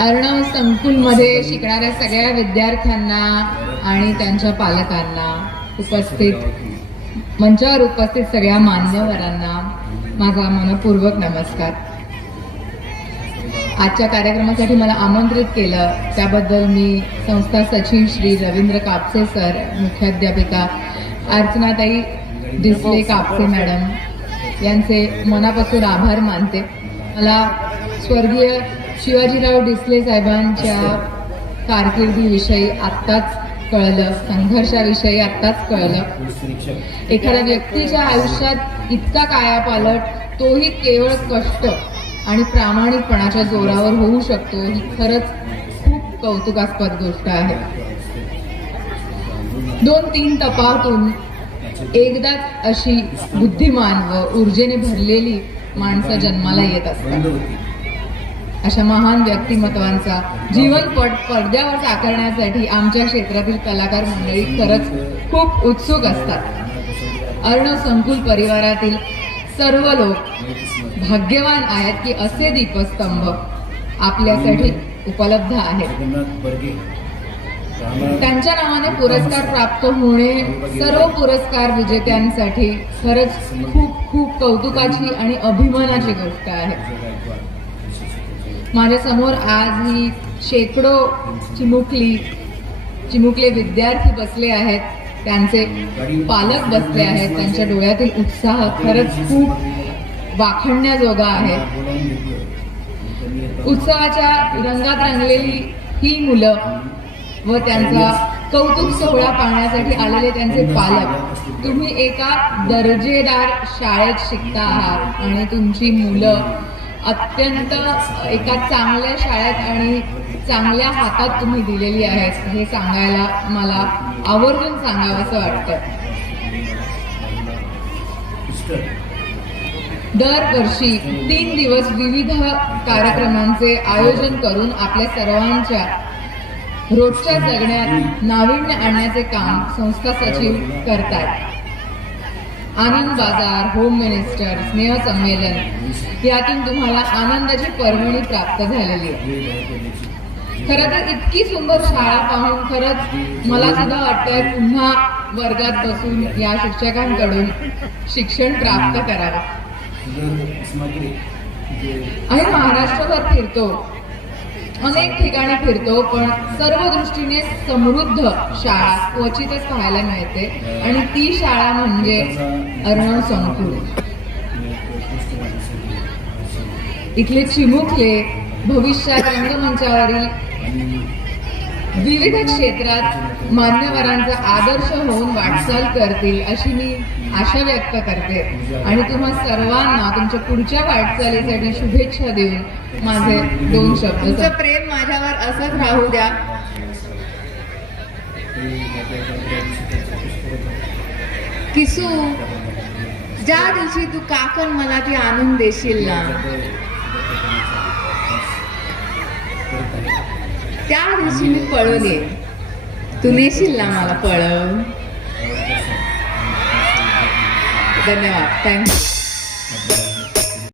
अर्णव संकुलमध्ये शिकणाऱ्या सगळ्या विद्यार्थ्यांना आणि त्यांच्या पालकांना, मंचावर उपस्थित सगळ्या मान्यवरांना माझा मनपूर्वक नमस्कार. आजच्या कार्यक्रमासाठी मला आमंत्रित केलं त्याबद्दल मी संस्था सचिव श्री रवींद्र कापसे सर, मुख्याध्यापिका अर्चनाताई डिसले कापसे मॅडम यांचे मनापासून आभार मानते. मला स्वर्गीय शिवाजीराव डिसले साहेबांच्या कारकिर्दीविषयी आत्ताच कळलं, संघर्षाविषयी आत्ताच कळलं. एखाद्या व्यक्तीच्या आयुष्यात इतका कायापालट तोही केवळ कष्ट आणि प्रामाणिकपणाच्या जोरावर होऊ शकतो, ही खरंच खूप कौतुकास्पद गोष्ट आहे. 2-3 तपातून एकदाच अशी बुद्धिमान व ऊर्जेने भरलेली माणसं जन्माला येत असतात. अशा महान व्यक्तिमत्वांचा जीवनपट पडद्यावर साकारण्यासाठी आमच्या क्षेत्रातील कलाकार मंडळी खरंच खूप उत्सुक असतात. अर्णव संकुल परिवारातील सर्व लोक भाग्यवान आहेत की असे दीपस्तंभ आपल्यासाठी उपलब्ध आहेत. त्यांच्या नावाने पुरस्कार प्राप्त होणे सर्व पुरस्कार विजेत्यांसाठी खरंच खूप खूप कौतुकाची आणि अभिमानाची गोष्ट आहे. माझ्या समोर आज ही शेकडो चिमुकले विद्यार्थी बसले आहेत, त्यांचे पालक बसले आहेत. त्यांच्या डोळ्यातील उत्साह खरंच खूप वाखणण्याजोगा आहे. उत्सवाच्या रंगात रंगलेली ही मुलं व त्यांचा कौतुक सोहळा पाहण्यासाठी आलेले त्यांचे पालक, तुम्ही एका दर्जेदार शाळेत शिकता आहात आणि तुमची मुलं अत्यंत एका चांगल्या शाळेत आणि चांगल्या हातात तुम्ही दिलेली आहेत, हे सांगायला मला आवर्जून सांगावंसं वाटतं. दरवर्षी 3 दिवस विविध कार्यक्रमांचे आयोजन करून आपल्या सर्वांच्या रोजच्या जगण्यात नाविन्य आणण्याचे काम संस्था सचिव करतात. आनंद बाजार, होम मिनिस्टर, स्नेह संमेलन यातून तुम्हाला आनंदाची पर्वणी प्राप्त झालेली आहे. खरं तर इतकी सुंदर शाळा पाहून खरंच मला सुद्धा वाटतंय पुन्हा वर्गात बसून या शिक्षकांकडून शिक्षण प्राप्त करावं. आणि महाराष्ट्रभर फिरतो, अनेक ठिकाणी फिरतो, पण सर्व दृष्टीने समृद्ध शाळा क्वचितच पाहायला मिळते आणि ती शाळा म्हणजे अर्णव संकुल. इथले चिमुकले भविष्यात रंगमंचावरील विविध क्षेत्रात मान्यवरांचा आदर्श होऊन वाटचाल करतील अशी मी आशा व्यक्त करते आणि तुम्हा सर्वांना तुमच्या पुढच्या वाटचालीसाठी शुभेच्छा देऊन माझे 2 शब्द. तुमचं प्रेम माझ्यावर असंच राहू द्या. किसू, ज्या दिवशी तू काकण मला ती आणून देशील ना, त्या दिवशी मी पळून येईन. तू नेशील ना मला पळवून. धन्यवाद. थँक्यू.